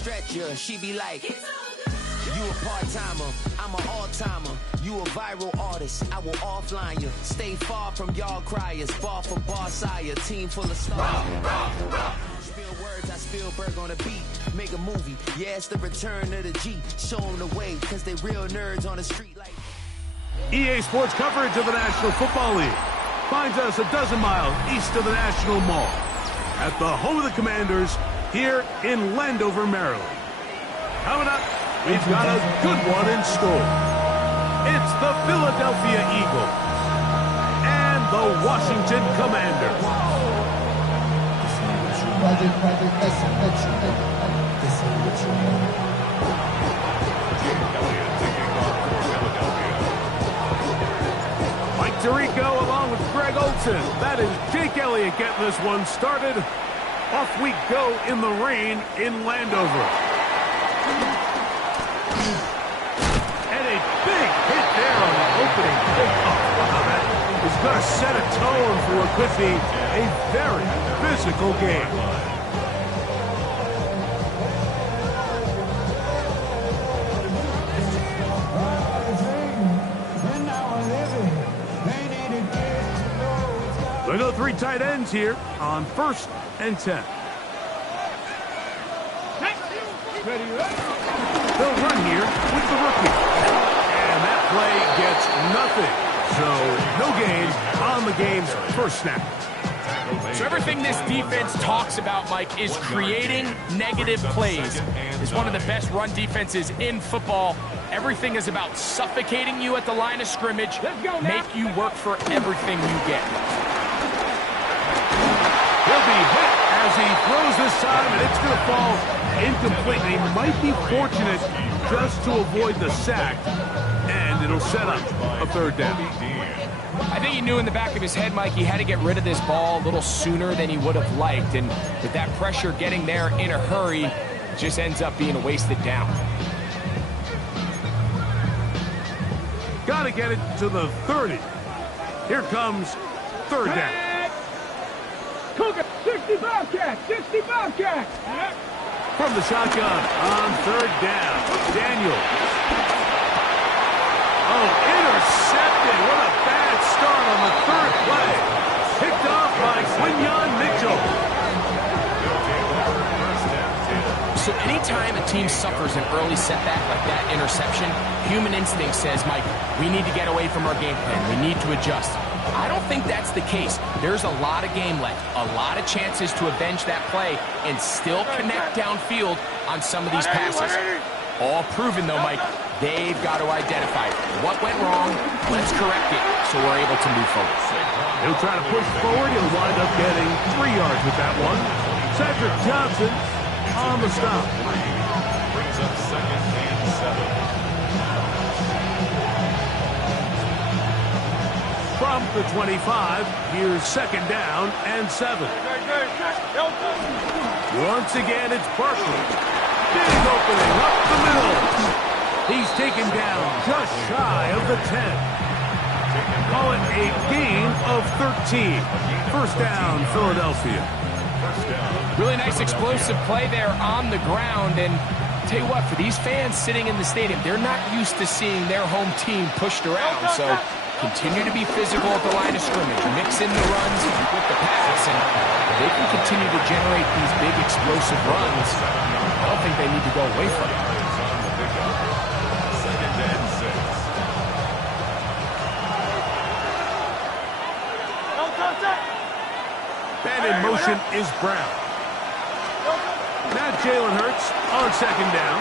stretcher, she be like, you a part-timer, I'm an all-timer. You a viral artist, I will offline you. Stay far from y'all criers, bar for bar sire. Team full of stars. Spill words, I spill Berg on a beat. Make a movie, yeah, it's the return of the G. Show them the way, cause they real nerds on the street like... EA Sports coverage of the National Football League finds us a dozen miles east of the National Mall at the home of the Commanders here in Landover, Maryland. Coming up, we've got a good one in store. It's the Philadelphia Eagles and the Washington Commanders. Mike Tirico along with Greg Olson. That is Jake Elliott getting this one started. Off we go in the rain in Landover. And a big hit there on the opening kickoff. Wow, that is going to set a tone for what could be a very physical game. They go three tight ends here on 1st and 10. They'll run here with the rookie. And that play gets nothing. So no gain on the game's first snap. So everything this defense talks about, Mike, is creating negative plays. It's one of the best run defenses in football. Everything is about suffocating you at the line of scrimmage, make you work for everything you get. He'll be hit as he throws this time, and it's going to fall incomplete. He might be fortunate just to avoid the sack, and it'll set up a 3rd down. I think he knew in the back of his head, Mike, he had to get rid of this ball a little sooner than he would have liked, and with that pressure getting there in a hurry, it just ends up being a wasted down. Got to get it to the 30. Here comes 3rd down. Cougar, 60 Bobcats, 60 Bobcats. From the shotgun on 3rd down, Daniels. Oh, intercepted. What a bad start on the 3rd play. Picked off by Quinyon Mitchell. So anytime a team suffers an early setback like that interception, human instinct says, Mike, we need to get away from our game plan. We need to adjust. I don't think that's the case. There's a lot of game left, a lot of chances to avenge that play and still connect downfield on some of these passes. All proven, though, Mike, they've got to identify what went wrong, let's correct it so we're able to move forward. He'll try to push forward. He'll wind up getting 3 yards with that one. Cedric Johnson on the stop. Brings up 2nd and 7. From the 25, here's 2nd down and 7. Once again, it's Barkley. Big opening up the middle. He's taken down just shy of the 10. Call it a gain of 13. 1st down, Philadelphia. Really nice explosive play there on the ground. And tell you what, for these fans sitting in the stadium, they're not used to seeing their home team pushed around. So continue to be physical at the line of scrimmage. Mix in the runs with the pass, and they can continue to generate these big explosive runs. I don't think they need to go away from it. 2nd and 6. And in motion is Brown. Now Jalen Hurts on 2nd down.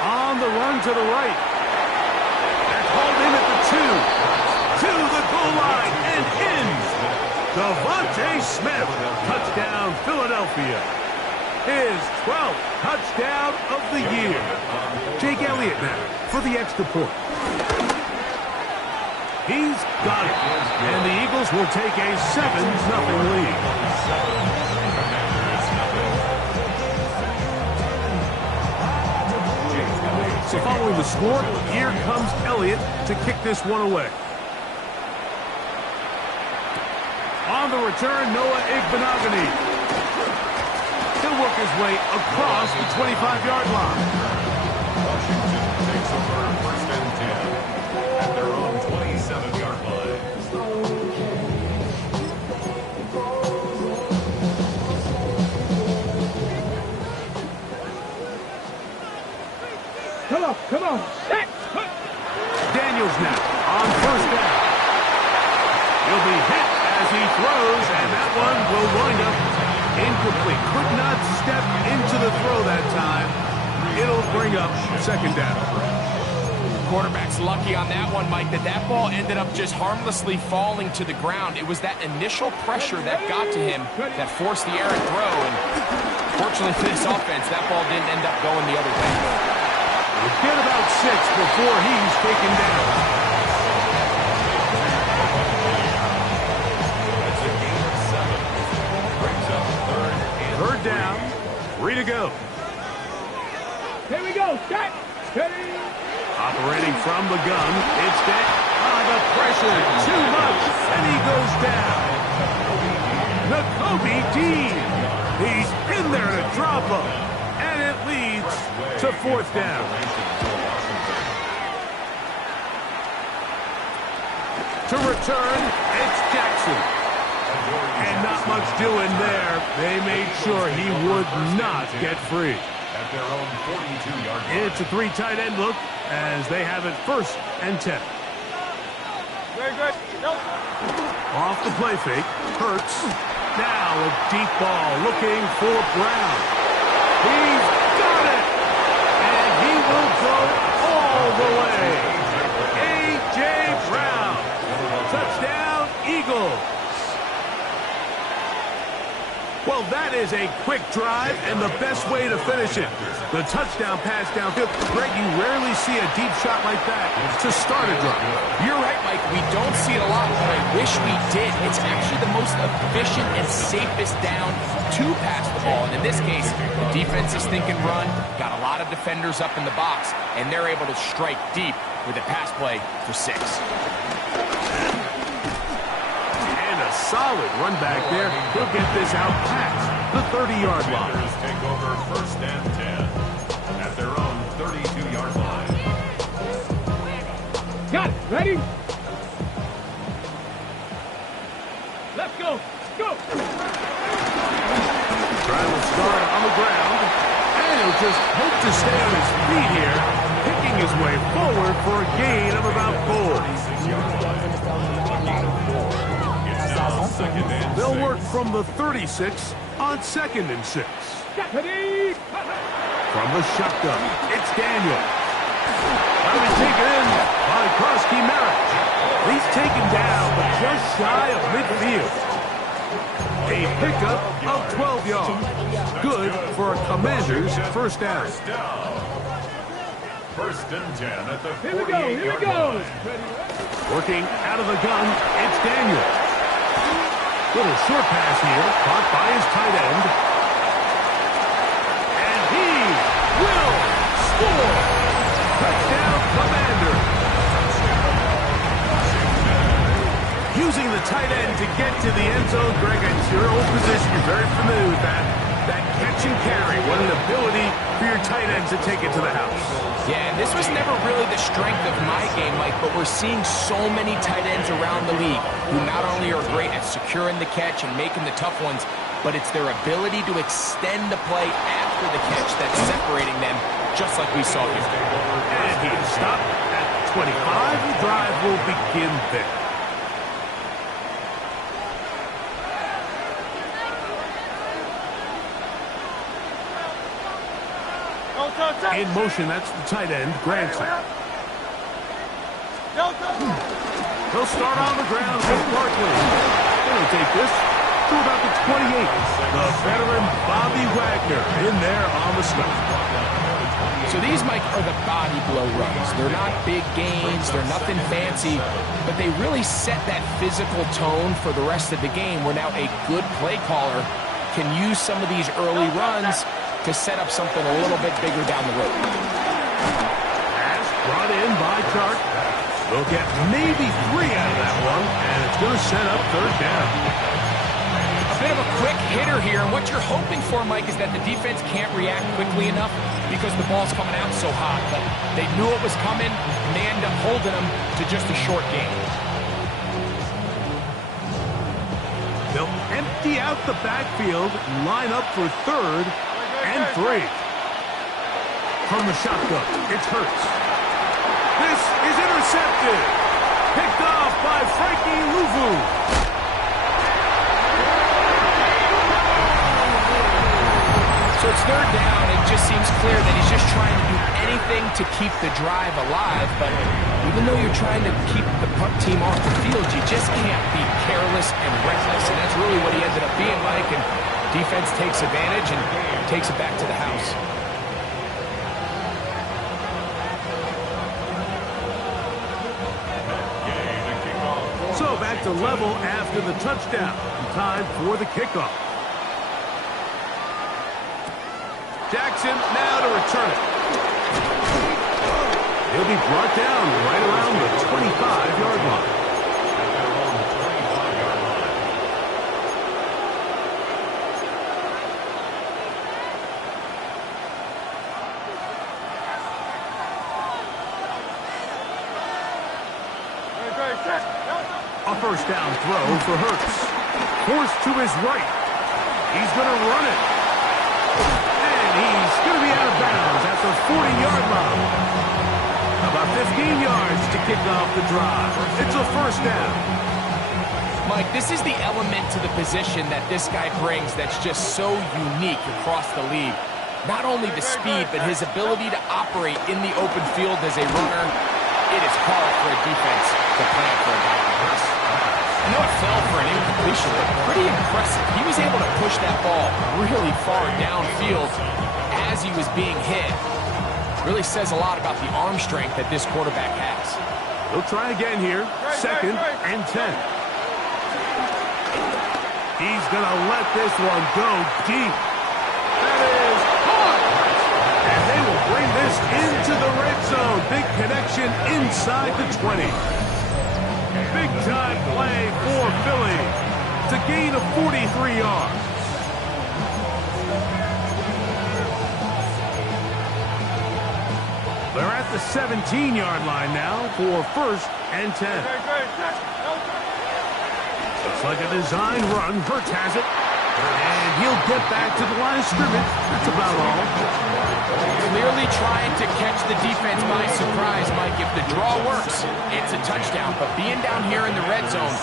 On the run to the right. That's hauled in at the 2. To the goal line and in. Devontae Smith. Touchdown, Philadelphia. His 12th touchdown of the year. Jake Elliott now for the extra point. He's got it. And the Eagles will take a 7-0 lead. So following the score, here comes Elliott to kick this one away. On the return, Noah Igbenogany. He'll work his way across the 25-yard line. Washington takes over first and 10 at their own 27-yard line. Come on. Set. Daniels now on first down. He'll be hit as he throws, and that one will wind up incomplete. Could not step into the throw that time. It'll bring up second down. Quarterback's lucky on that one, Mike, that ball ended up just harmlessly falling to the ground. It was that initial pressure that got to him that forced the errant throw, and fortunately for this offense, that ball didn't end up going the other way. We'll get about 6 before he's taken down. That's a gain of 7. Brings up Third down, 3 to go. Here we go. Set. Steady. Operating from the gun, it's down. The pressure, too much, and he goes down. Nakobe Dean. He's in there to drop him, and it leads to fourth down. To return, it's Jackson. And not much doing there. They made sure he would not get free. At their own 42-yard line. It's a 3 tight end look as they have it first and 10. Very good. Nope. Off the play fake, Hurts. Now a deep ball looking for Brown. He's got it! And he will go all the way. A.J. Brown. Touchdown, Eagles. Well, that is a quick drive and the best way to finish it. The touchdown pass downfield. Greg, you rarely see a deep shot like that to start a drive. You're right, Mike. We don't see it a lot, but I wish we did. It's actually the most efficient and safest down to pass the ball. And in this case, the defense is thinking run, got a lot of defenders up in the box, and they're able to strike deep with a pass play for 6. Solid run back there. He'll get this out past the 30-yard line. Commanders take over first and 10 at their own 32-yard line. Got it. Ready? Let's go. Go. Trying to start on the ground. And he'll just hope to stay on his feet here, picking his way forward for a gain of about 4. They'll work from the 36 on 2nd and 6. Ready? From the shotgun, it's Daniel. Now he's taken in by Krosky Merritt. He's taken down, but just shy of midfield. A pickup of 12 yards. Good for a Commander's first down. First and 10 at the 48-yard Here we go. Here we go. line. Working out of the gun, it's Daniel. Little short pass here, caught by his tight end. And he will score. Touchdown, Commander. Using the tight end to get to the end zone, Greg, it's your old position. You're very familiar with that. That catch and carry. What an ability for your tight ends to take it to the house. Yeah, and this was never really the strength of my game, Mike, but we're seeing so many tight ends around the league who not only are great at securing the catch and making the tough ones, but it's their ability to extend the play after the catch that's separating them, just like we saw here. And he is stopped at 25. The drive will begin there. In motion, that's the tight end, Granson. He'll start on the ground with Barkley. He'll take this to about the 28. The veteran Bobby Wagner in there on the stop. So these, Mike, are the body blow runs. They're not big gains, they're nothing fancy, but they really set that physical tone for the rest of the game where now a good play caller can use some of these early runs to set up something a little bit bigger down the road. Pass brought in by Chark. They'll get maybe 3 out of that one, and it's going to set up third down. bit of a quick hitter here, and what you're hoping for, Mike, is that the defense can't react quickly enough because the ball's coming out so hot. But they knew it was coming, and they end up holding them to just a short game. They'll empty out the backfield, line up for 3rd and 3. From the shotgun, it's Hurts. This is intercepted. Picked off by Frankie Louvu. So it's 3rd down. It just seems clear that he's just trying to do anything to keep the drive alive. But even though you're trying to keep the punt team off the field, you just can't be careless and reckless. And that's really what he ended up being like. And defense takes advantage and takes it back to the house. So back to level after the touchdown. Time for the kickoff. Jackson now to return it. He'll be brought down right around the 25-yard line. A first down throw for Hurts. Forced to his right. He's going to run it. And he's going to be out of bounds at the 40-yard line. About 15 yards to kick off the drive. It's a first down. Mike, this is the element to the position that this guy brings that's just so unique across the league. Not only the speed, but his ability to operate in the open field as a runner. It is hard for a defense to plan for a guy like this. I know it fell for an incompletion, but pretty impressive. He was able to push that ball really far downfield as he was being hit. Really says a lot about the arm strength that this quarterback has. He'll try again here. 2nd and 10. He's going to let this one go deep. That is caught. And they will bring this into the red zone. Big connection inside the 20. Big time play for Philly. It's a gain of 43 yards. They're at the 17-yard line now for 1st and 10. Looks like a design run. Hurts has it. And he'll get back to the line of scrimmage. That's about all. Clearly trying to catch the defense by surprise, Mike. If the draw works, it's a touchdown. But being down here in the red zone,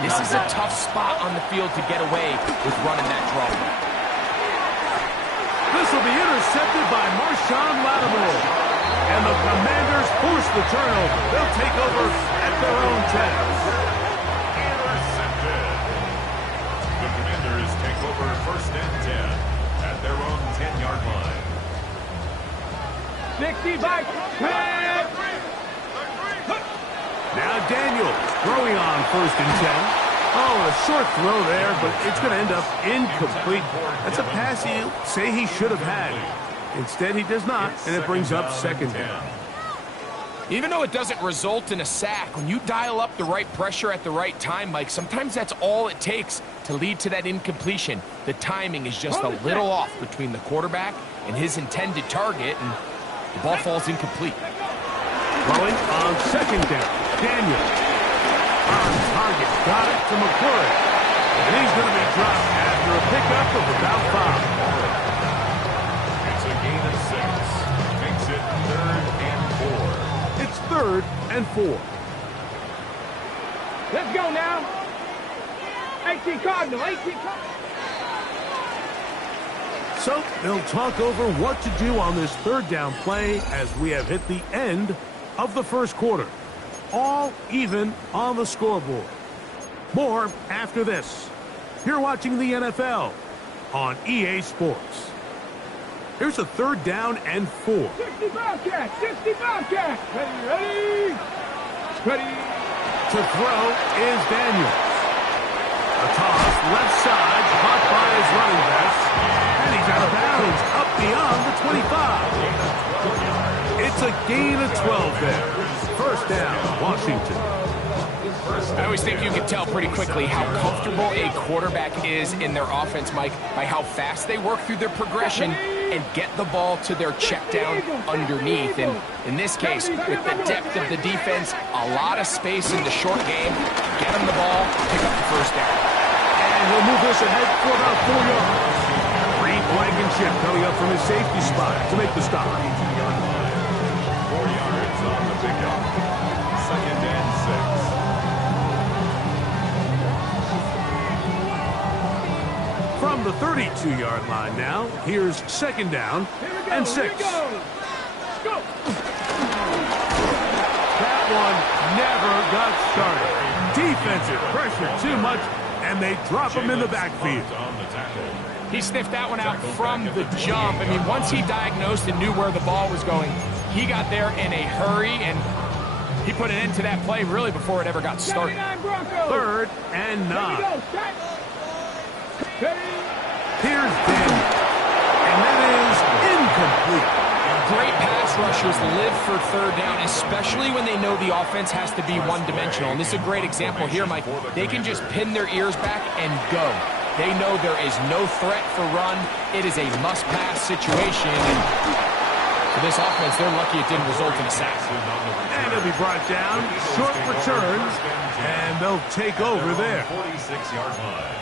this is a tough spot on the field to get away with running that draw. This will be intercepted by Marshawn Lattimore. And the Commanders force the turnover. They'll take over at their own 10. Intercepted. The Commanders take over 1st and 10 at their own 10-yard line. 65. Now Daniels throwing on 1st and 10. Oh, a short throw there, but it's going to end up incomplete. That's a pass he'll say he should have had. Instead, he does not, and it brings up 2nd down. Even though it doesn't result in a sack, when you dial up the right pressure at the right time, Mike, sometimes that's all it takes to lead to that incompletion. The timing is just a little off between the quarterback and his intended target, and the ball falls incomplete. Throwing on 2nd down. Daniels on target. Got it to McCurry. And he's going to be dropped after a pickup of about 5. It's a gain of 6. Makes it 3rd and 4. It's 3rd and 4. Let's go now. 18 Cardinal, 18 Cardinal. So they'll talk over what to do on this 3rd down play as we have hit the end of the 1st quarter. All even on the scoreboard. More after this. You're watching the NFL on EA Sports. Here's a 3rd down and 4. 60 Bobcats, 60 Bobcats. Ready. To throw is Daniels. A toss left side, caught by his running backs. And he's out of bounds, up beyond the 25. It's a gain of 12 there. 1st down, Washington. I always think you can tell pretty quickly how comfortable a quarterback is in their offense, Mike, by how fast they work through their progression and get the ball to their check down underneath. And in this case, with the depth of the defense, a lot of space in the short game, get them the ball, pick up the first down. And he'll move this ahead for about 4 yards. Reed Blankenship coming up from his safety spot to make the stop. 4 yards on the pickup. 2nd and 6. From the 32-yard line now, here's 2nd down and 6. Go. That one never got started. Defensive pressure too much, and they drop him in the backfield. On the tackle. He sniffed that one out from the jump. I mean, once he diagnosed and knew where the ball was going, he got there in a hurry, and he put an end to that play really before it ever got started. 3rd and 9. Here's Daniel, and that is incomplete. Great pass rushers live for 3rd down, especially when they know the offense has to be one-dimensional. And this is a great example here, Mike. They can just pin their ears back and go. They know there is no threat for run. It is a must-pass situation. And for this offense, they're lucky it didn't result in a sack. And he'll be brought down, short return, and they'll take over there. 46-yard line.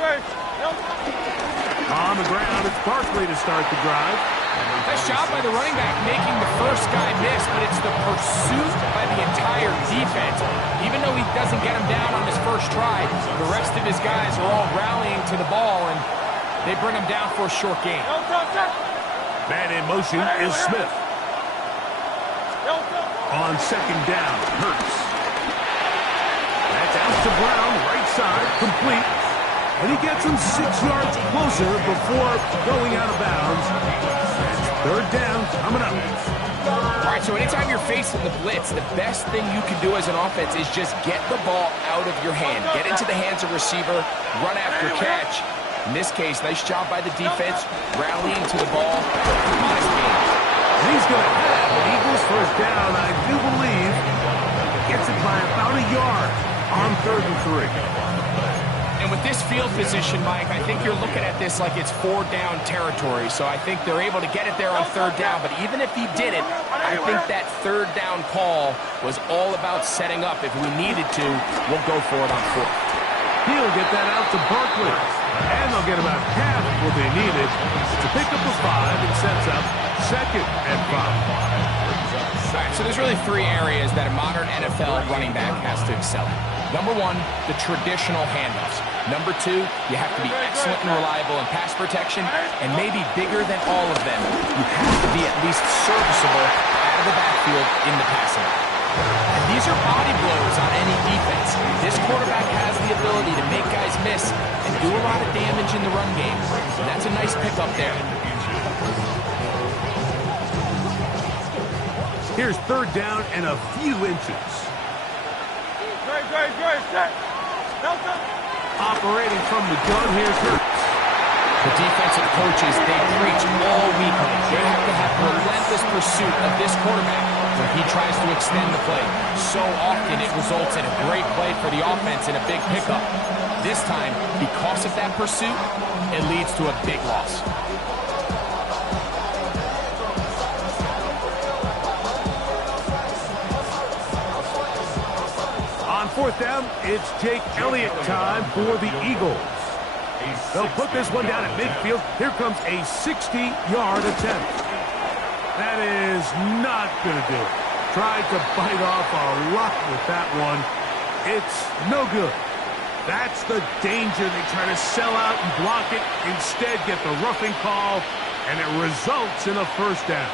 Great. On the ground, it's Barkley to start the drive. Nice job by the running back making the first guy miss, but it's the pursuit by the entire defense. Even though he doesn't get him down on his first try, the rest of his guys are all rallying to the ball, and they bring him down for a short gain. Man in motion is Smith. On 2nd down, Hurts. That's out to Brown, right side, complete. And he gets him 6 yards closer before going out of bounds. That's 3rd down coming up. All right, so anytime you're facing the blitz, the best thing you can do as an offense is just get the ball out of your hand. Get into the hands of receiver, run after catch. In this case, nice job by the defense, rallying to the ball. Modest gains. He's going to have an Eagles 1st down, I do believe. Gets it by about a yard on 3rd and 3. And with this field position, Mike, I think you're looking at this like it's 4-down territory. So I think they're able to get it there on 3rd down. But even if he didn't, I think that 3rd down call was all about setting up. If we needed to, we'll go for it on 4th. He'll get that out to Barkley. And they'll get about half what they needed to pick up the 5 and sets up 2nd and 5. All right, so there's really 3 areas that a modern NFL running back has to excel at. Number 1, the traditional handoffs. Number 2, you have to be excellent and reliable in pass protection. And maybe bigger than all of them, you have to be at least serviceable out of the backfield in the passing. And these are body blows on any defense. This quarterback has the ability to make guys miss and do a lot of damage in the run game. And that's a nice pickup there. Here's 3rd down and a few inches. Great. Operating from the gun, here's Hurts. The defensive coaches, they preach all week. They have to have relentless pursuit of this quarterback when he tries to extend the play. So often it results in a great play for the offense and a big pickup. This time, because of that pursuit, it leads to a big loss. On 4th down, it's Jake Elliott time for the Eagles. They'll put this one down at midfield. Here comes a 60-yard attempt. That is not going to do it. Tried to bite off a lot with that one. It's no good. That's the danger. They try to sell out and block it. Instead, get the roughing call, and it results in a 1st down.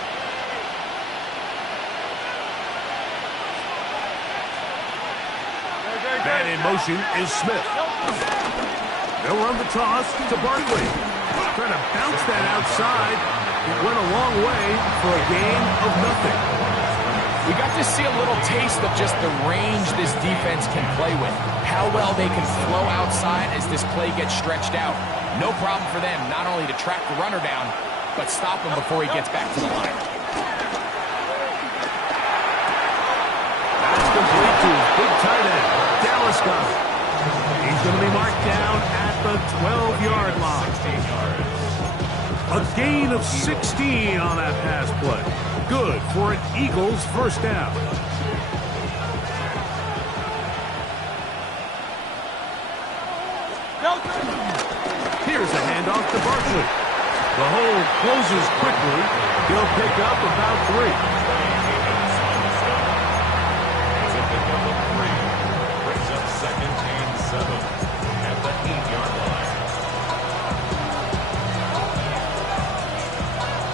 Man in motion is Smith. They'll run the toss to Barkley. Trying to bounce that outside. It went a long way for a gain of nothing. We got to see a little taste of just the range this defense can play with. How well they can flow outside as this play gets stretched out. No problem for them not only to track the runner down, but stop him before he gets back to the line. That's complete to his big tight end, Dallas Scott. He's going to be marked down at the 12-yard line. 16 yards. A gain of 16 on that pass play. Good for an Eagles first down. Here's a handoff to Barkley. The hole closes quickly. He'll pick up about 3. It's a pickup of 3. Brings up second and 7 at the 8-yard line.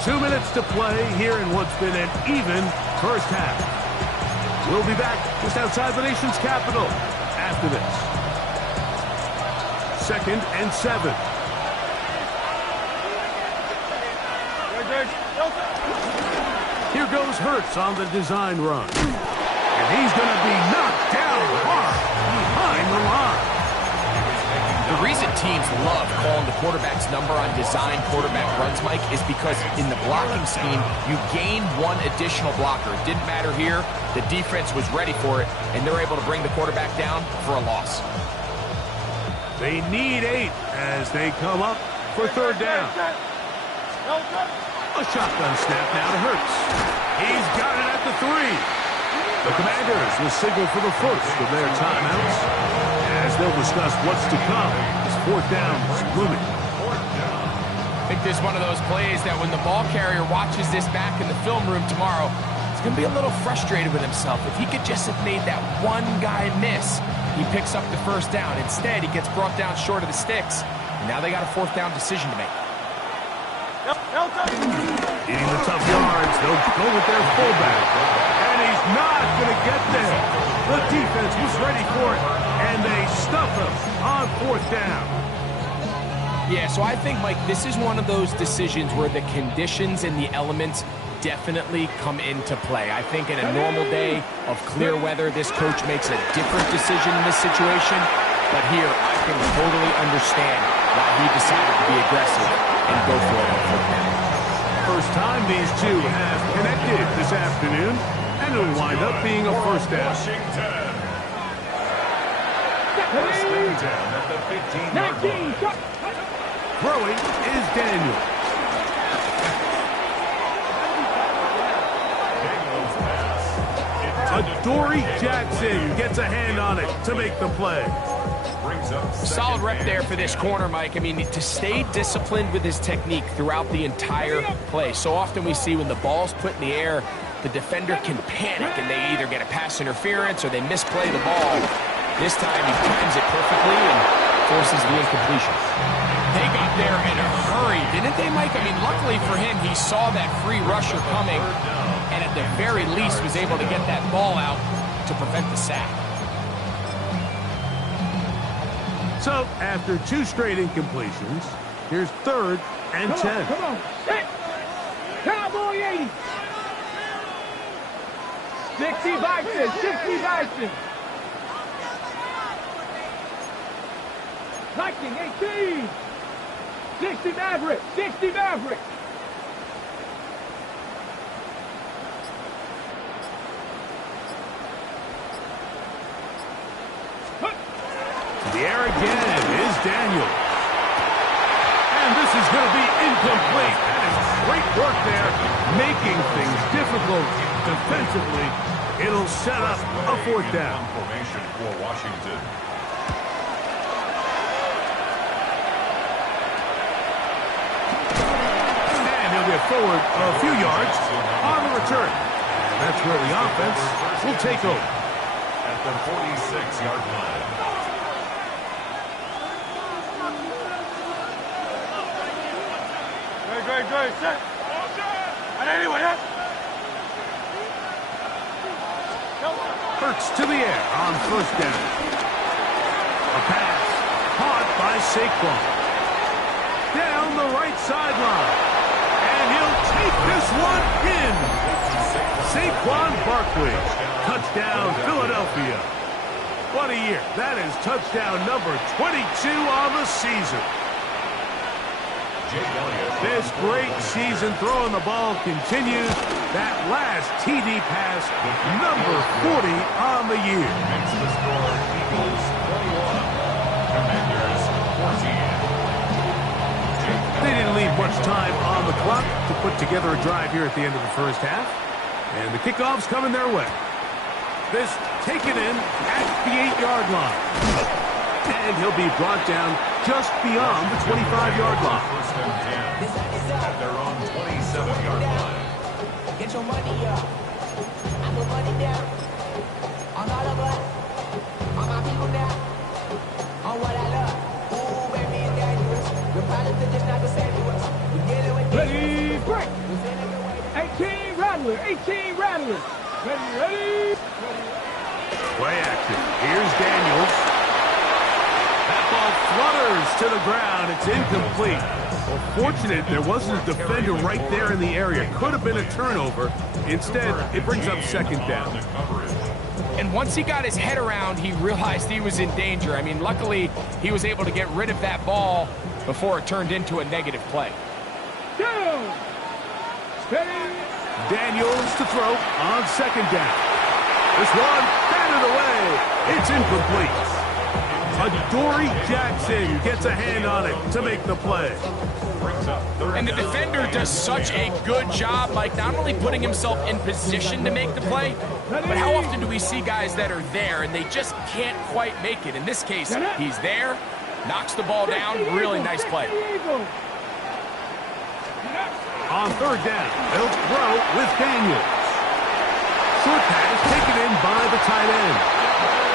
2 minutes to play here in what's been an even first half. We'll be back just outside the nation's capital after this. Second and 7. Here goes Hurts on the design run. And he's going to be knocked down hard behind the line. The reason teams love calling the quarterback's number on design quarterback runs, Mike, is because in the blocking scheme, you gain one additional blocker. It didn't matter here. The defense was ready for it, and they're able to bring the quarterback down for a loss. They need 8 as they come up for third down. A shotgun snap now to Hurts. He's got it at the 3. The Commanders will signal for the first of their timeouts as they'll discuss what's to come as fourth down is looming. I think this is one of those plays that when the ball carrier watches this back in the film room tomorrow, he's going to be a little frustrated with himself. If he could just have made that one guy miss, he picks up the first down. Instead, he gets brought down short of the sticks, and now they got a fourth down decision to make. Eating the tough yards, they'll go with their fullback. And he's not going to get there. The defense was ready for it, and they stuff him on fourth down. Yeah, so I think, Mike, this is one of those decisions where the conditions and the elements definitely come into play. I think in a normal day of clear weather, this coach makes a different decision in this situation. But here, I can totally understand why he decided to be aggressive and go for it on fourth down. First time these two have connected this afternoon, and it'll wind up being a first down. Washington. First and 10 at the 15-yard line. Throwing is Daniel. Daniels pass. Adoree Jackson gets a hand on it to make the play. Brings up Solid rep there for this corner, Mike. I mean, to stay disciplined with his technique throughout the entire play. So often we see when the ball's put in the air, the defender can panic and they either get a pass interference or they misplay the ball. This time he times it perfectly and forces the incompletion. They got there in a hurry, didn't they, Mike? I mean, luckily for him, he saw that free rusher coming and at the very least was able to get that ball out to prevent the sack. So, after 2 straight incompletions, here's third and 10. Come on, set. Cowboy 80. 60 Bison, 60 Bison. Viking 18. 60 Maverick, 60 Maverick. The air again is Daniel. And this is going to be incomplete. That is great work there, making things difficult defensively. It'll set up a fourth down. Formation for Washington. And he'll get forward a few yards on the return. And that's where the offense will take over. At the 46-yard line. Good, set. And anyway, Hurts to the air on first down. A pass caught by Saquon. Down the right sideline. And And he'll take this one in. Saquon Barkley. Touchdown, Philadelphia. What a year. That is touchdown number 22 on the season. This great season throwing the ball continues. That last TD pass, number 40 on the year. Makes the score Eagles 21, Commanders 14. They didn't leave much time on the clock to put together a drive here at the end of the first half. And the kickoff's coming their way. This taken in at the 8-yard line. And he'll be brought down just beyond the 25-yard line. First and 10 at their own 27-yard line. Get your money up. I put money down. On all of us. On my people now. On what I love. Ooh, baby, it's dangerous. The pilots are just not the same to us. We're dealing with Ready, break. 18 Rattler, 18 Rattler. Ready. Play action. Here's Daniels. That ball flutters to the ground. It's incomplete. Well, fortunate there wasn't a defender right there in the area. Could have been a turnover. Instead, it brings up second down. And once he got his head around, he realized he was in danger. I mean, luckily, he was able to get rid of that ball before it turned into a negative play. Down. Steady. Daniels to throw on second down. This one batted away. It's incomplete. Adoree Jackson gets a hand on it to make the play. And the defender does such a good job, like not only putting himself in position to make the play, but how often do we see guys that are there and they just can't quite make it? In this case, he's there, knocks the ball down. Really nice play. On third down, they'll throw with Daniels. Short pass taken in by the tight end.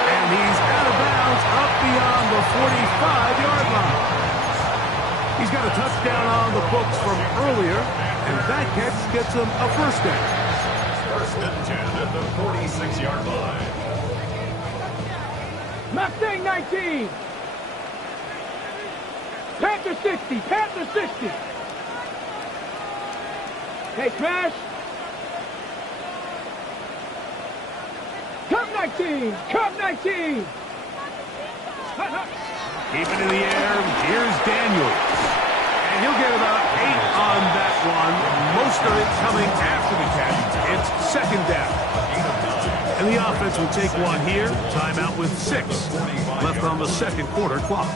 And he's out of bounds up beyond the 45-yard line. He's got a touchdown on the books from earlier, and that catch gets him a first down. First and 10 at the 46-yard line. Mustang 19. Panther 60, Panther 60. Hey, Crash. Cup 19, Cup 19. Keep it in the air. Here's Daniels. And he'll get about 8 on that one. Most of it coming after the catch. It's second down. And the offense will take one here. Timeout with 6 left on the second quarter clock.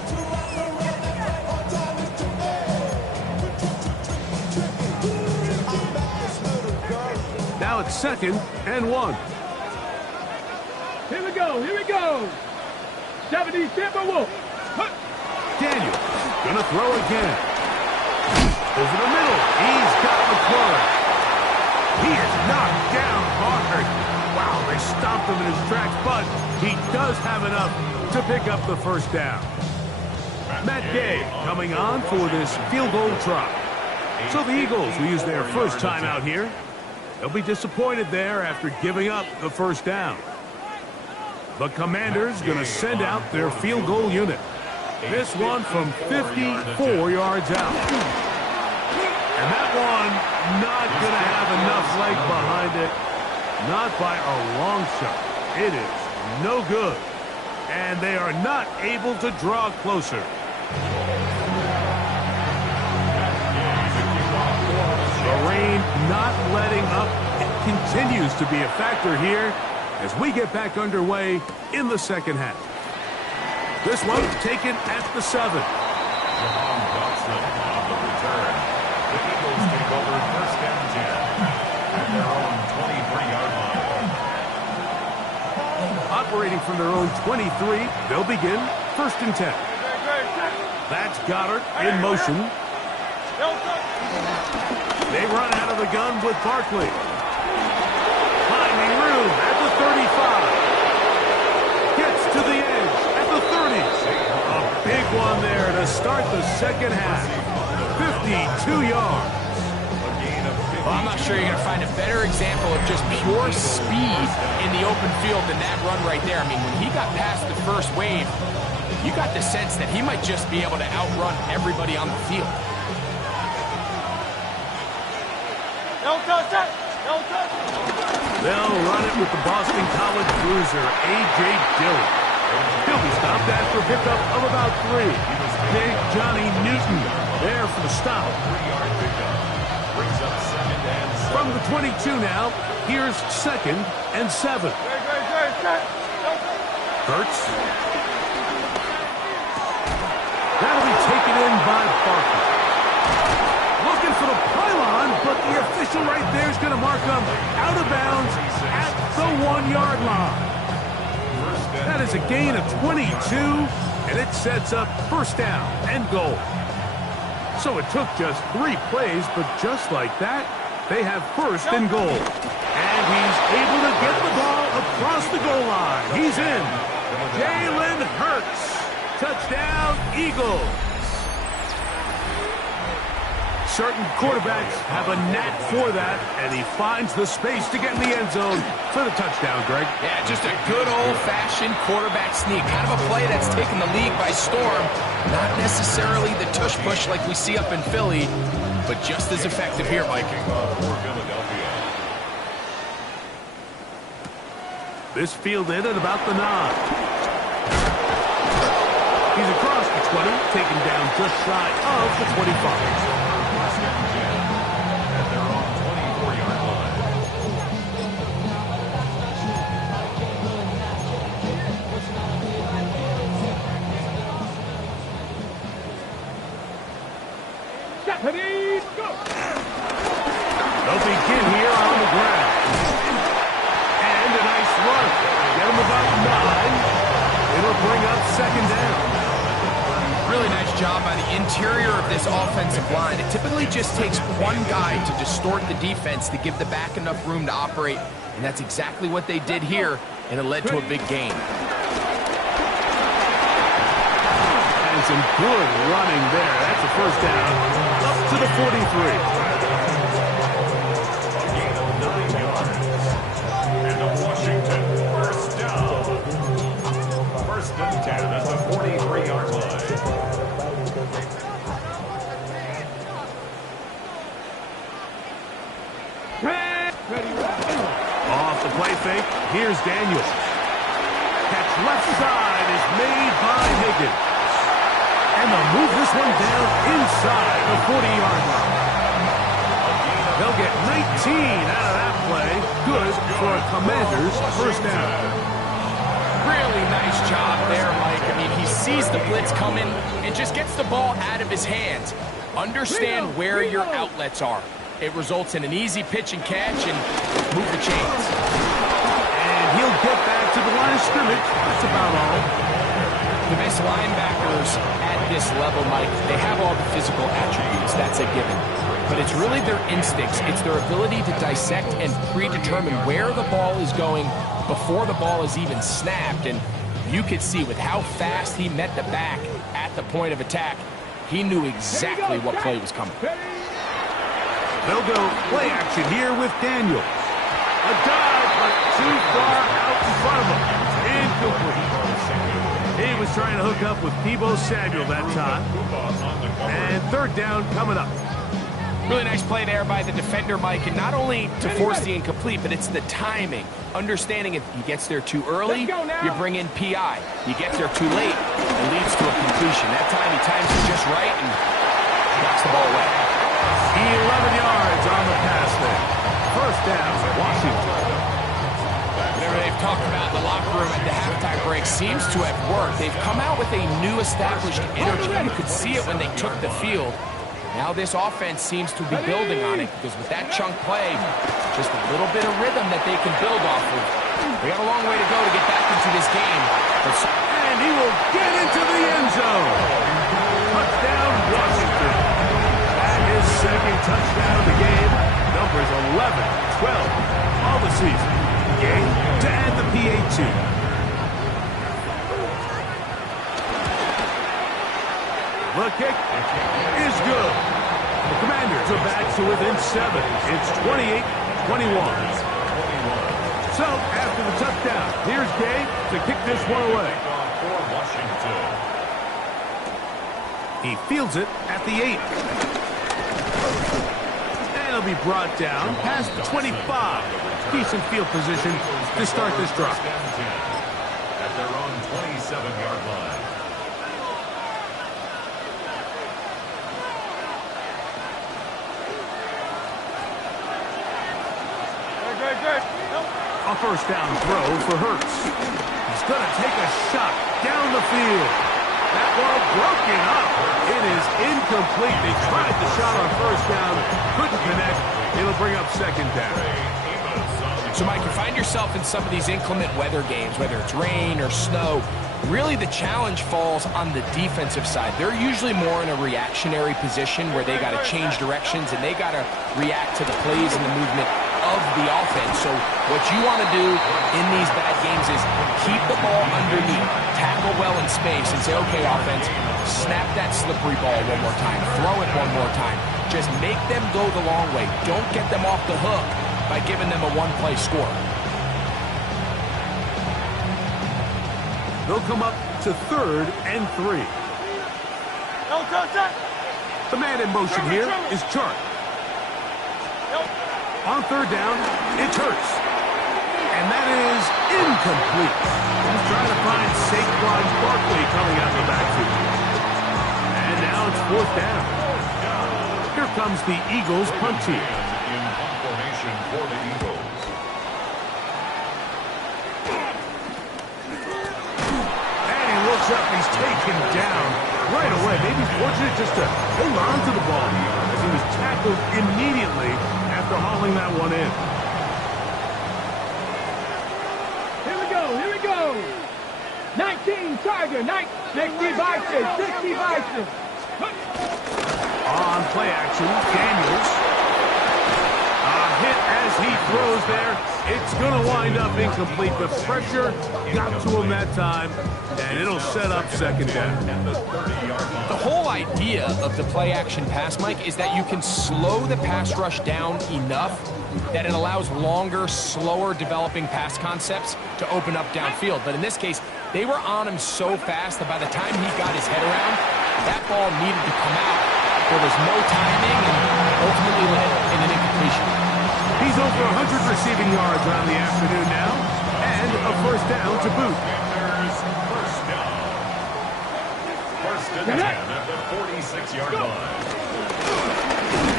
Now it's second and 1. Here we go, here we go. 70 Timberwolf. Daniels gonna throw again. Over the middle. He's got McClure. He is knocked down hard. Wow, they stopped him in his tracks, but he does have enough to pick up the first down. Matt Gay coming on for this field goal try. So the Eagles will use their first time out here. They'll be disappointed there after giving up the first down. The Commanders going to send out their field goal unit. This one from 54 yards out. And that one not going to have enough leg behind it. Not by a long shot. It is no good. And they are not able to draw closer. The rain not letting up. It continues to be a factor here as we get back underway in the second half. This one taken at the 7. On the return. The Eagles take over first and 10 at their own 23-yard line. Operating from their own 23, they'll begin first and 10. That's Goddard in motion. They run out of the gun with Barkley. Finding room at the 35. Gets to the edge at the 30. A big one there to start the second half. 52 yards. Well, I'm not sure you're going to find a better example of just pure speed in the open field than that run right there. I mean, when he got past the first wave, you got the sense that he might just be able to outrun everybody on the field. They'll run it with the Boston College bruiser, A.J. Dillon. He'll be stopped after a pickup of about 3. Big Johnny Newton there for the stop. 3-yard pickup. Brings up 2nd and 7. From the 22 now, here's 2nd and 7. Hurts. That'll be taken in by Barker. Looking for the pylon, but the official right there is going to mark him out of bounds at the 1-yard line. That is a gain of 22, and it sets up 1st down and goal. So it took just 3 plays, but just like that, they have 1st and goal. And he's able to get the ball across the goal line. He's in. Jalen Hurts. Touchdown, Eagles. Certain quarterbacks have a knack for that, and he finds the space to get in the end zone for the touchdown, Greg. Yeah, just a good old-fashioned quarterback sneak. Kind of a play that's taken the league by storm. Not necessarily the tush-push like we see up in Philly, but just as effective here, Mike. For Philadelphia. This fielded at about the 9. He's across the 20, taken down just shy of the 25. At their own 24-yard line. Japanese, go! They'll begin here on the ground. And a nice run. Get him about 9. It'll bring up 2nd down. Really nice job by the interior of this offensive line. It typically just takes one guy to distort the defense to give the back enough room to operate, and that's exactly what they did here, and it led to a big gain. And some good running there. That's a 1st down up to the 43. A gain of 9 yards. And a Washington 1st down. 1st and 10 at the 43-yard line. Off the play fake, here's Daniels. Catch left side is made by Higgins. And they'll move this one down inside the 40-yard line. They'll get 19 out of that play. Good for a Commanders 1st down. Really nice job there, Mike. I mean, he sees the blitz coming and just gets the ball out of his hands. Understand where your outlets are. It results in an easy pitch and catch and move the chains. And he'll get back to the line of scrimmage. That's about all. The best linebackers at this level, Mike, they have all the physical attributes. That's a given. But it's really their instincts. It's their ability to dissect and predetermine where the ball is going before the ball is even snapped. And you could see with how fast he met the back at the point of attack, he knew exactly what play was coming. They'll go play action here with Daniels. A dive, but too far out in front of him. Incomplete. He was trying to hook up with Deebo Samuel that time. And 3rd down coming up. Really nice play there by the defender, Mike, and not only to force the incomplete, but it's the timing. Understanding if he gets there too early, you bring in PI. He gets there too late, it leads to a completion. That time he times it just right and knocks the ball away. 11 yards on the pass there. 1st down, Washington. Whatever they've talked about in the locker room at the halftime break seems to have worked. They've come out with a new established energy. You could see it when they took the field. Now this offense seems to be building on it because with that chunk play, just a little bit of rhythm that they can build off of. They got a long way to go to get back into this game. And he will get into the end zone. Touchdown, Washington. That is 2nd touchdown of the game. Numbers 11, 12, all the season. Game to add the PAT. The kick is good. The Commanders are back to within 7. It's 28-21. So, after the touchdown, here's Gay to kick this one away. For Washington. He fields it at the 8. And they'll be brought down past the 25. Decent field position to start this drive. At their own 27-yard line. A first down throw for Hurts. He's going to take a shot down the field. That ball broken up. It is incomplete. They tried the shot on first down. Couldn't connect. It'll bring up second down. So, Mike, you find yourself in some of these inclement weather games, whether it's rain or snow, really the challenge falls on the defensive side. They're usually more in a reactionary position where they got to change directions and they got to react to the plays and the movement of the offense. So what you want to do in these bad games is keep the ball underneath, tackle well in space, and say, okay, offense, snap that slippery ball one more time, throw it one more time. Just make them go the long way. Don't get them off the hook by giving them a one-play score. They'll come up to 3rd and 3. The man in motion here is Chark. On 3rd down, it's Hurts. And that is incomplete. He's trying to find Saquon Barkley coming out the backfield. And now it's 4th down. Here comes the Eagles punt team. In formation for the Eagles. And he looks up, he's taken down right away. Maybe fortunate just to hold on to the ball as he was tackled immediately after hauling that one in. Here we go. 19 Tiger, 60 Bison, 60 Bison. On play action, Daniels. A hit as he throws there. It's going to wind up incomplete. The pressure got to him that time, and it'll set up second down. The whole idea of the play action pass, Mike, is that you can slow the pass rush down enough that it allows longer, slower developing pass concepts to open up downfield. But in this case, they were on him so fast that by the time he got his head around, that ball needed to come out. There was no timing and ultimately led in an incompletion. He's over 100 receiving yards on the afternoon now, and a first down to boot. First and 10 at the 46-yard line.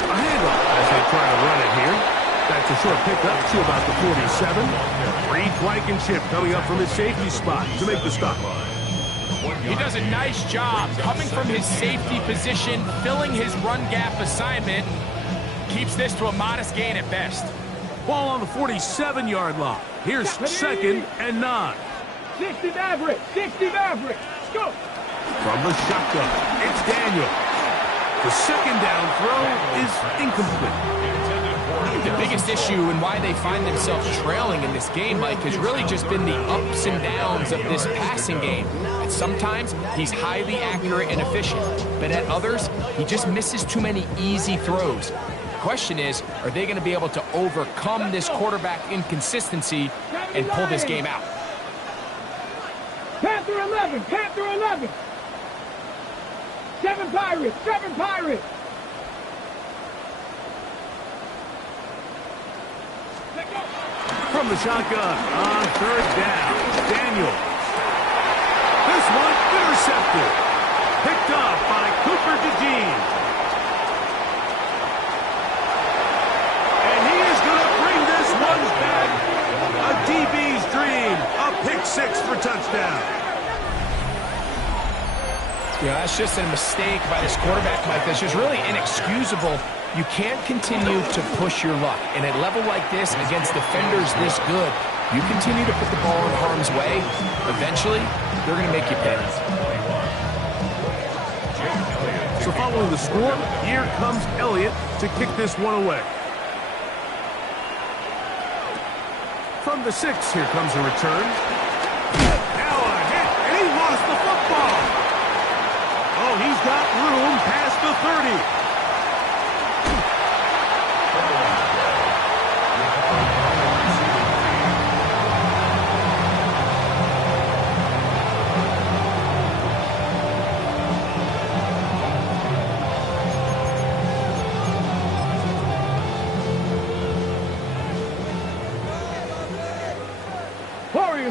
A handoff as they try to run it here. That's a short pickup to about the 47. Reed Blankenship coming up from his safety spot to make the stop. He does a nice job coming from his safety position, filling his run gap assignment, keeps this to a modest gain at best. Ball on the 47-yard line. Here's 2nd and 9. 60 Maverick, 60 Maverick. Go. From the shotgun, it's Daniel. The second down throw is incomplete. The biggest issue and why they find themselves trailing in this game, Mike, has really just been the ups and downs of this passing game. And sometimes he's highly accurate and efficient, but at others, he just misses too many easy throws. The question is, are they going to be able to overcome this quarterback inconsistency and pull this game out? Panther 11, Panther 11. 7 Pirates, 7 Pirates. From the shotgun on 3rd down, Daniel. This one intercepted. Picked up by Cooper DeJean. And he is going to bring this one back. A DB's dream. A pick 6 for touchdown. Yeah, that's just a mistake by this quarterback, Mike. That's just really inexcusable. You can't continue to push your luck. And at a level like this, against defenders this good, you continue to put the ball in harm's way, eventually, they're going to make you pay. So following the score, here comes Elliott to kick this one away. From the 6, here comes a return. Now a hit, and he lost the football. Oh, he's got room past the 30.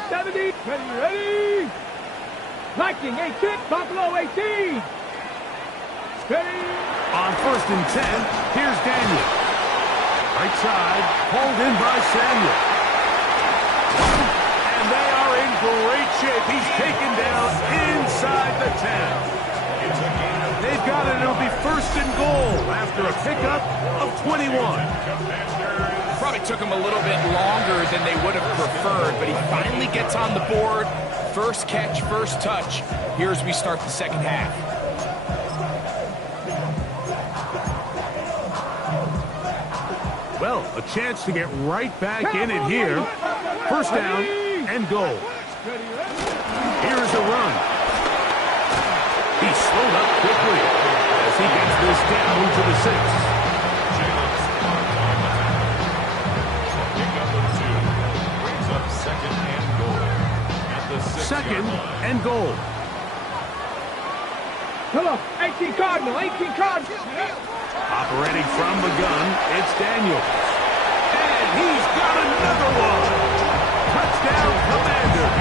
70. Ready. Viking 18. Buffalo 18. Ready. On 1st and 10, here's Daniel. Right side, pulled in by Samuel. And they are in great shape. He's taken down inside the 10. They've got it. It'll be 1st and goal after a pickup of 21. Probably took him a little bit longer than they would have preferred, but he finally gets on the board. First catch, first touch. Here as we start the second half. Well, a chance to get right back in it here. 1st down and goal. Here's a run. He's slowed up quickly as he gets this down to the 6. Second and goal. Hello, 18 Cardinal, 18 Cardinal. Operating from the gun, it's Daniels. And he's got another one. Touchdown, Commanders.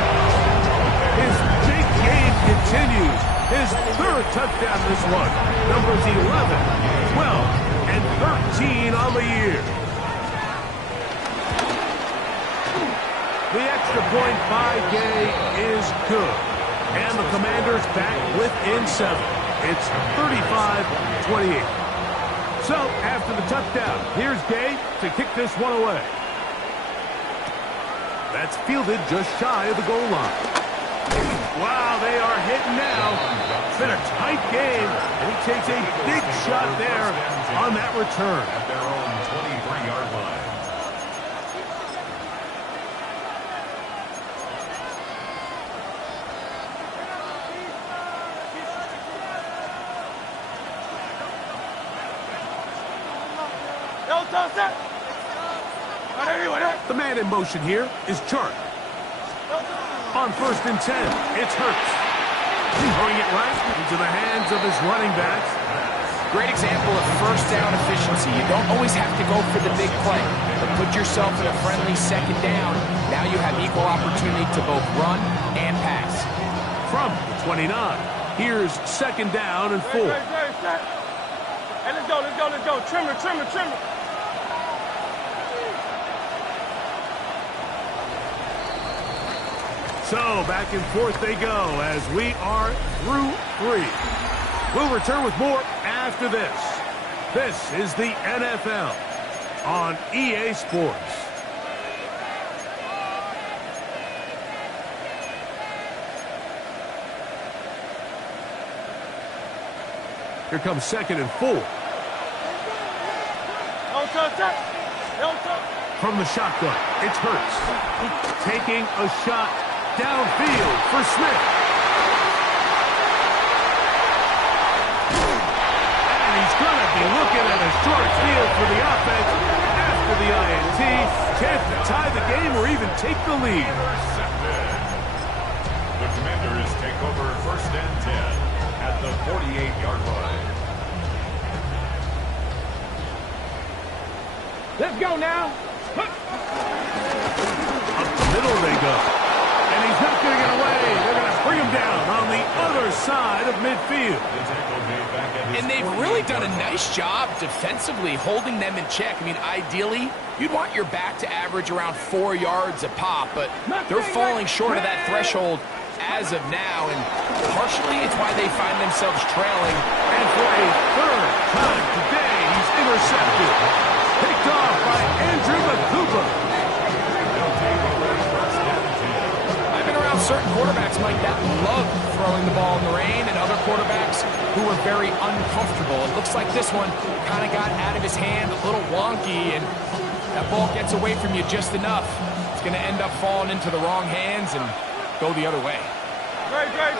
His big game continues. His 3rd touchdown this one. Numbers 11, 12, and 13 on the year. The extra point by Gay is good. And the Commanders back within 7. It's 35-28. So, after the touchdown, here's Gay to kick this one away. That's fielded just shy of the goal line. Wow, they are hitting now. It's been a tight game, and he takes a big shot there on that return. At their own 23-yard line. The man in motion here is Chark. On 1st and 10, it's Hurts. Throwing it right into the hands of his running backs. Great example of 1st down efficiency. You don't always have to go for the big play, but put yourself in a friendly 2nd down. Now you have equal opportunity to both run and pass. From the 29, here's 2nd down and 4. Hey, let's go. Trimmer. So, back and forth they go as we are through 3. We'll return with more after this. This is the NFL on EA Sports. Here comes 2nd and 4. From the shotgun, it's Hurts. Taking a shot downfield for Smith. And he's going to be looking at a short field for the offense after the INT. Chance to tie the game or even take the lead. The Commanders take over 1st and 10 at the 48-yard line. Let's go now. Up the middle they go. And he's not going to get away. They're going to bring him down on the other side of midfield. And they've really done a nice job defensively holding them in check. I mean, ideally, you'd want your back to average around 4 yards a pop, but they're falling short of that threshold as of now, and partially it's why they find themselves trailing. And for a 3rd time today, he's intercepted. Picked off by Andrew McCooper. I've been around certain quarterbacks, Mike, that love throwing the ball in the rain, and other quarterbacks who are very uncomfortable. It looks like this one kind of got out of his hand, a little wonky, and that ball gets away from you just enough. It's going to end up falling into the wrong hands and go the other way.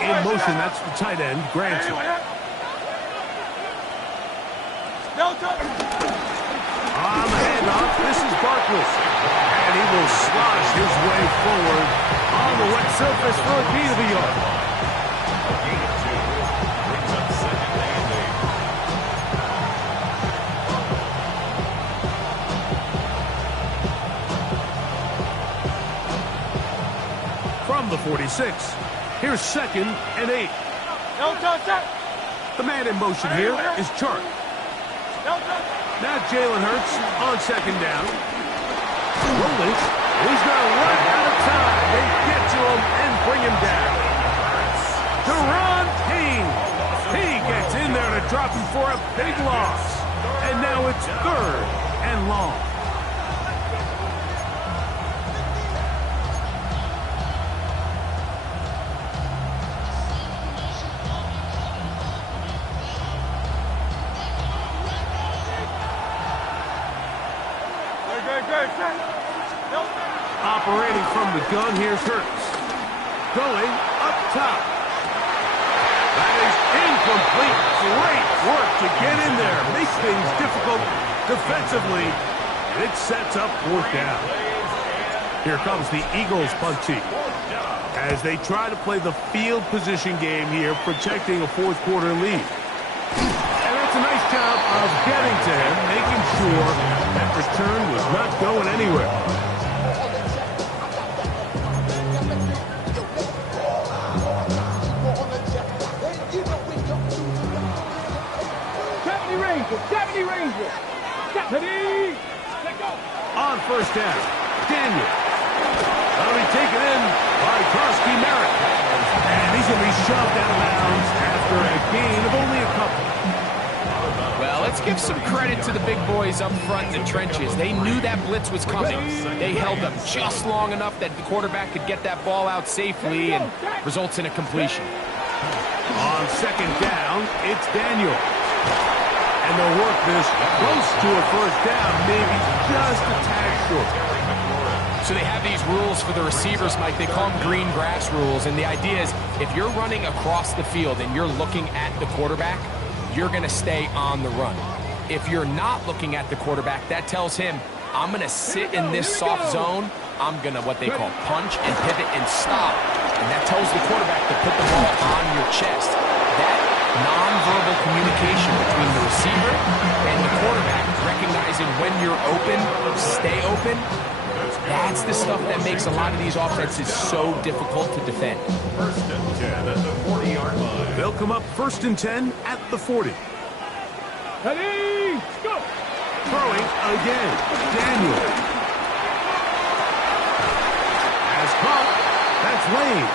In motion, that's the tight end, Granson. On the handoff, this is Barkley. And he will slosh his way forward on the wet surface for a gain of a yard. 46. Here's 2nd and 8. No touch that. The man in motion here is Chark. No touch. Now Jalen Hurts on 2nd down. Rolling. He's going to run out of time. They get to him and bring him down. Deron King. He gets in there to drop him for a big loss. And now it's 3rd and long. Operating from the gun, here's Hurts. Going up top. That is incomplete. Great work to get in there. Makes things difficult defensively. It sets up 4th down. Here comes the Eagles punt team as they try to play the field position game here, protecting a 4th quarter lead. And that's a nice job of getting to him, making sure that return was not going anywhere. Ranger. 70. Let go. On 1st down, Daniel. That'll be taken in by Krosky Merritt. And he's going to be shoved out of bounds after a gain of only a couple. Well, let's give some credit to the big boys up front in the trenches. They knew that blitz was coming. They held them just long enough that the quarterback could get that ball out safely and results in a completion. On 2nd down, it's Daniel. And they'll work this close to a 1st down, maybe just a tad short. So they have these rules for the receivers, Mike. They call them green grass rules. And the idea is if you're running across the field and you're looking at the quarterback, you're going to stay on the run. If you're not looking at the quarterback, that tells him, I'm going to sit in this soft zone. I'm going to what they call punch and pivot and stop. And that tells the quarterback to put the ball on your chest. That non-verbal communication between the receiver and the quarterback, recognizing when you're open, stay open, that's the stuff that makes a lot of these offenses so difficult to defend. 1st and 10 at the 40-yard line. They'll come up 1st and 10 at the 40. Ready, go. Throwing again, Daniel. As caught, that's Lane.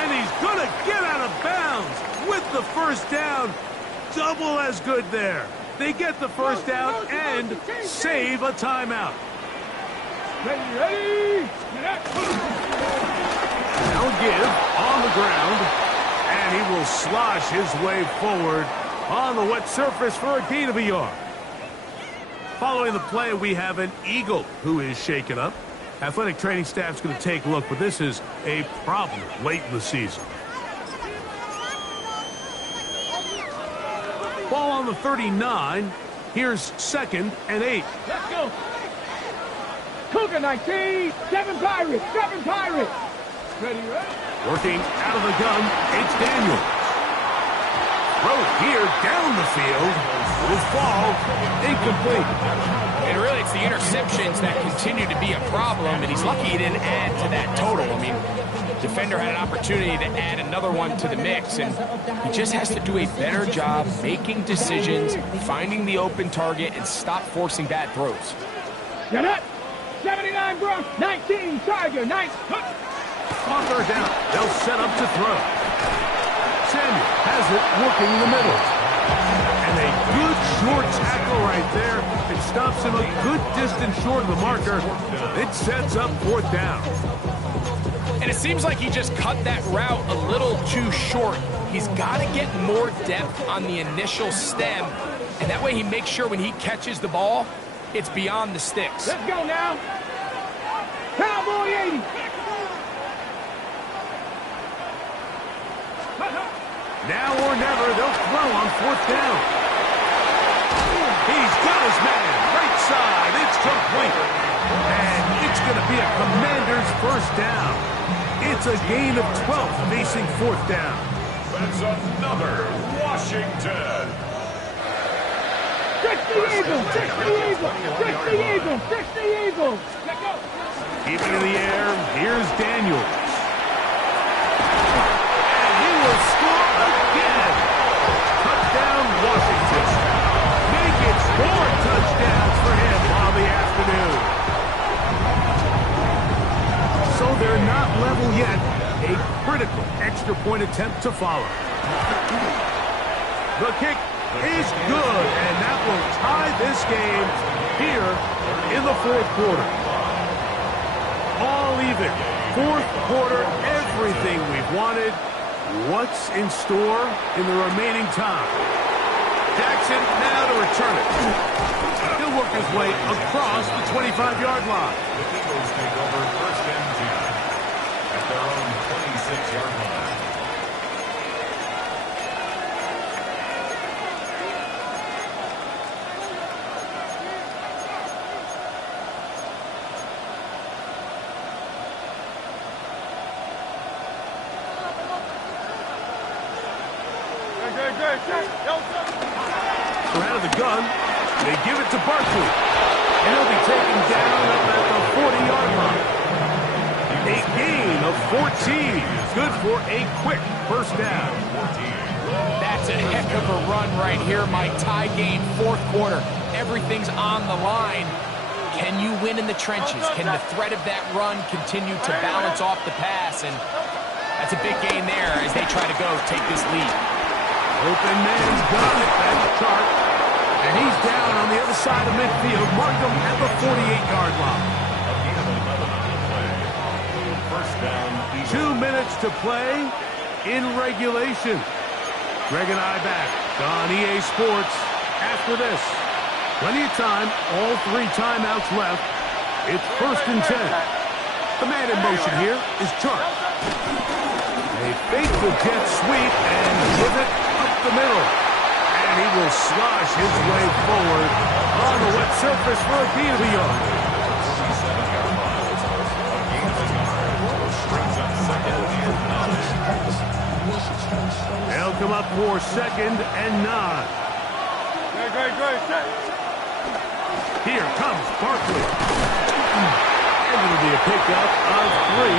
And he's going to get out of bounds with the 1st down. Double as good there. They get the 1st down and save a timeout. Ready. Now a give on the ground, and he will slosh his way forward on the wet surface for a gain of a yard. Following the play, we have an Eagle who is shaken up. Athletic training staff's going to take a look, but this is a problem late in the season. Ball on the 39. Here's 2nd and 8. Let's go. Cougar 19. 7 Pirates. 7 Pirates. Ready. Working out of the gun, it's Daniel. Throw here down the field will fall incomplete. And really, it's the interceptions that continue to be a problem, and he's lucky he didn't add to that total. I mean, defender had an opportunity to add another one to the mix, and he just has to do a better job making decisions, finding the open target, and stop forcing bad throws. Get up. 79 Bronx, 19 Tiger, 9. On 3rd down, they'll set up to throw. Samuel has it working in the middle. And a good short tackle right there. It stops him a good distance short of the marker. It sets up 4th down. And it seems like he just cut that route a little too short. He's got to get more depth on the initial stem, and that way he makes sure when he catches the ball, it's beyond the sticks. Let's go now. Cowboy 80. Now or never, they'll throw on 4th down. He's got his man. Right side. It's complete. And it's going to be a Commander's 1st down. It's a gain of 12 facing 4th down. That's another Washington. Fix the Eagles. Fix the Eagles. Fix the Eagles. Fix the Eagles. Let's go. Keeping in the air, here's Daniels. extra-point attempt to follow. The kick is good, and that will tie this game here in the fourth quarter. All even. Fourth quarter, everything we've wanted. What's in store in the remaining time? Jackson now to return it. He'll work his way across the 25-yard line. The Eagles take over first and 10 at their own 26-yard line. So out of the gun, they give it to Barkley. And he'll be taken down up at the 40-yard line. A gain of 14. Good for a quick first down. That's a heck of a run right here, Mike. Tie game, fourth quarter. Everything's on the line. Can you win in the trenches? Can the threat of that run continue to balance off the pass? And that's a big gain there as they try to take this lead. Open man's got it. That's Chark. And he's down on the other side of midfield. Mark him at the 48-yard line. First down. 2 minutes to play in regulation. Greg and I back on EA Sports after this. Plenty of time. All 3 timeouts left. It's first and 10. The man in motion here is Chark. They fake the jet sweep and give it up the middle. And he will slosh his way forward on the wet surface for a gain of a yard. They'll come up for second and 9. Here comes Barkley. And it'll be a pickup of 3.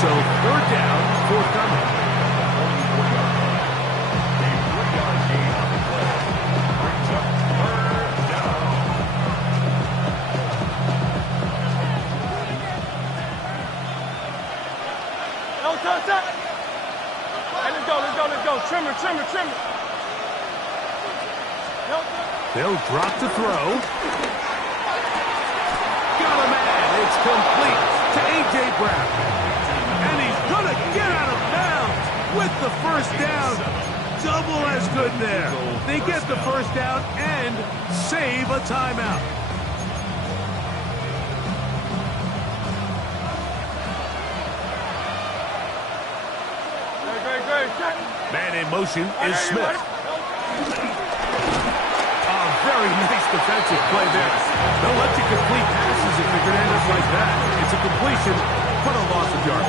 So 4th down, forthcoming. Let's go. Trim it. They'll drop the throw. Got a man. It's complete to A.J. Brown. And he's going to get out of bounds with the first down. Double as good there. They get the first down and save a timeout. Man in motion is Smith. Very nice defensive play there. They'll let you complete passes if you're going to end up like that. It's a completion, but a loss of yards.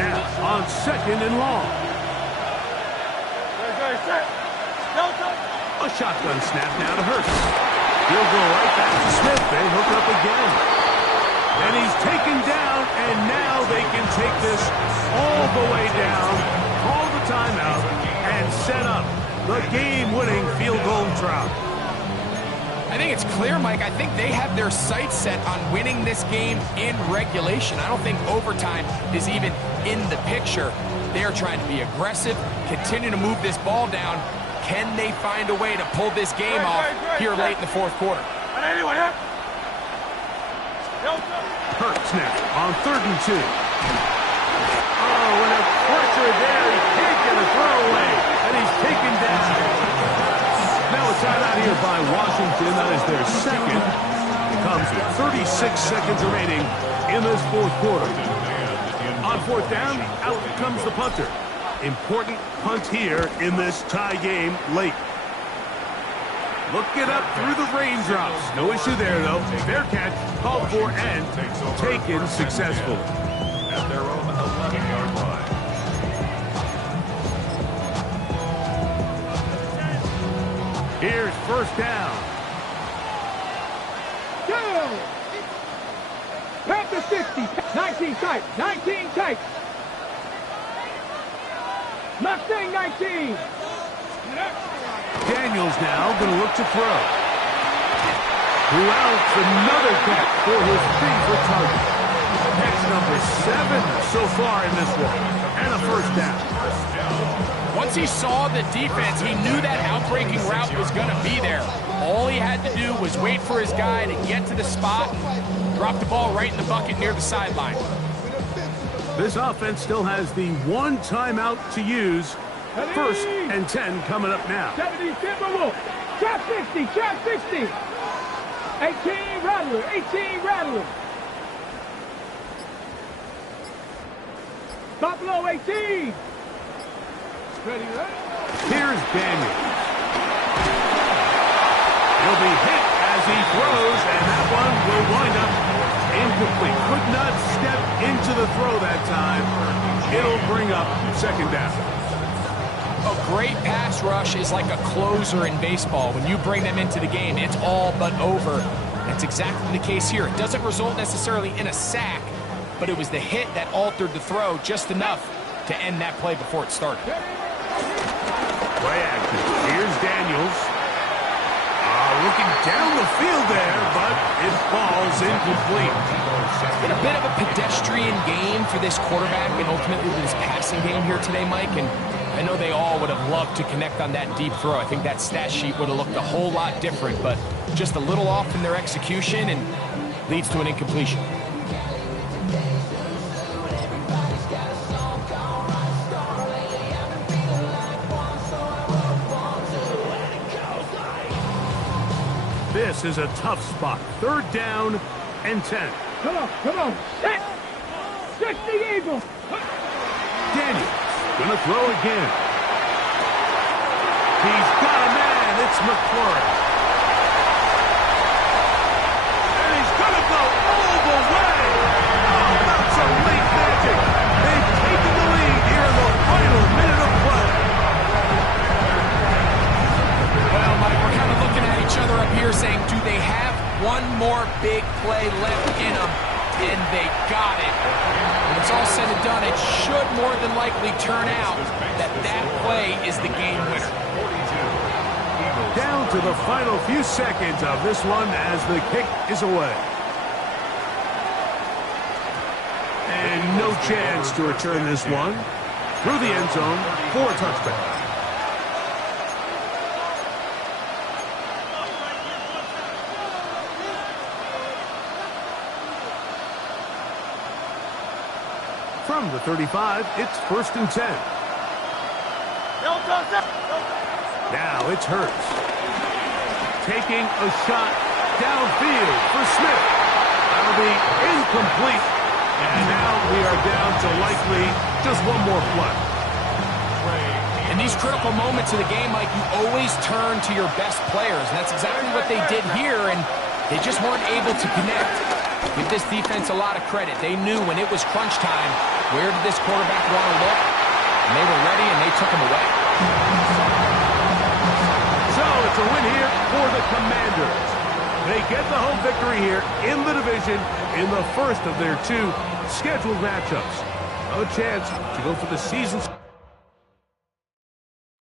Now on second and long. A shotgun snap now to Hurts. He'll go right back to Smith. They hook up again. And he's taken down, and now they can take this all the way down, call the timeout, and set up the game-winning field goal try. I think it's clear, Mike. I think they have their sights set on winning this game in regulation. I don't think overtime is even in the picture. They are trying to be aggressive, continue to move this ball down. Can they find a way to pull this game off here late in the fourth quarter? Hurts now on 3rd and 2. Oh, and a pressure there. He can't get a throwaway, and he's taken down. Now a timeout here by Washington. That is their second. It comes with 36 seconds remaining in this fourth quarter. On 4th down, out comes the punter. Important punt here in this tie game late. Looking up through the raindrops. No issue there, though. Fair catch, called for, and taken successfully. At their own 11-yard line. Here's first down. Go! Back to 60. 19 tight. 19 tight. Mustang 19. Daniels now going to look to throw. Who else? Another catch for his favorite target. Catch number 7 so far in this one. And a first down. Once he saw the defense, he knew that outbreaking route was going to be there. All he had to do was wait for his guy to get to the spot and drop the ball right in the bucket near the sideline. This offense still has the one timeout to use. First and 10 coming up now. 70 Timberwolves. Trap 60. Trap 60. 18 Rattler. 18 Rattler. Buffalo 18. Ready, ready? Here's Daniels. He'll be hit as he throws, and that one will wind up incomplete. Could not step into the throw that time. It'll bring up second down. A great pass rush is like a closer in baseball. When you bring them into the game, it's all but over. That's exactly the case here. It doesn't result necessarily in a sack, but it was the hit that altered the throw just enough to end that play before it started. Play action. Here's Daniels. Looking down the field there, but it falls incomplete. It's been a bit of a pedestrian game for this quarterback and ultimately this passing game here today, Mike. And I know they all would have loved to connect on that deep throw. I think that stat sheet would have looked a whole lot different, but just a little off in their execution and leads to an incompletion. This is a tough spot. Third down and 10. Come on. Set. 60 Eagles. Daniels gonna throw again. He's got a man. It's McClure. And he's gonna go all the way. Oh, that's some late magic. They've taken the lead here in the final minute of play. Well, Mike, we're kind of looking at each other up here saying, do they have one more big play left in them? And they got it. When it's all said and done, it should more than likely turn out that that play is the game winner. Down to the final few seconds of this one as the kick is away. And no chance to return this one through the end zone for a touchback. From the 35, it's first and 10. Now it's Hurts. Taking a shot downfield for Smith. That'll be incomplete. And now we are down to likely just one more play. In these critical moments of the game, Mike, you always turn to your best players. And that's exactly what they did here, and they just weren't able to connect. Give this defense a lot of credit. They knew when it was crunch time, where did this quarterback want to look? And they were ready, and they took him away. So it's a win here for the Commanders. They get the home victory here in the division in the first of their 2 scheduled matchups. A chance to go for the season's